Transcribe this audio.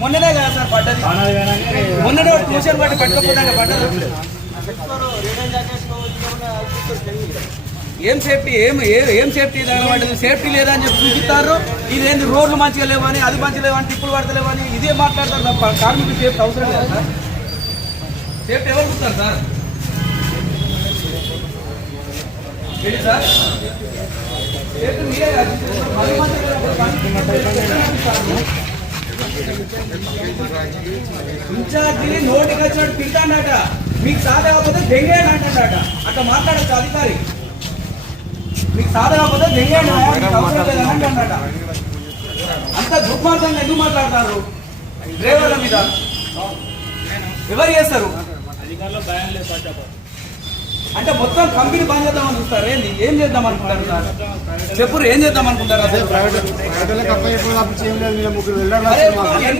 మొన్ననే కదా సార్ పడ్డది. మొన్ననే ట్యూషన్ బట్టి పట్టుకోకుండా పడ్డది? ఏం సేఫ్టీ ఏం ఏ- ఏం సేఫ్టీ పడ్డది సేఫ్టీ లేదా అని చెప్పి చూపిస్తారు. ఇదేంటి రోడ్లు మంచిగా లేవని అది మంచిగా లేవని టిప్పులు పడతలేవని ఇదే మాట్లాడతారు తప్ప కార్మికులు సేఫ్టీ అవసరం లేదు సార్? సేఫ్టీ ఎవరు చూస్తారు సార్? ఏంటి సార్? సేఫ్టీ మీరే కాదు. మళ్ళీ నోటికి వచ్చినట్టు తింటాడట మీకు సాధ కాకపోతే దెంగేయండి అంటాడట అట్లా మాట్లాడచ్చు అధికారి. మీకు సాధ కాకపోతే దెంగేయండి అవసరం లేదని అంటాడట అంత దుర్మార్గంగా ఎందుకు మాట్లాడతారు? డ్రైవర్ల మీద. ఎవరు చేస్తారు? అధికారులు భయం లేదు అంటే మొత్తం కంపెనీ బంద్ చేద్దామని చూస్తారు ఏంది? ఏం చేద్దాం అనుకుంటారు సార్? చెప్పురు ఏం చేద్దాం అనుకుంటారు అసలు?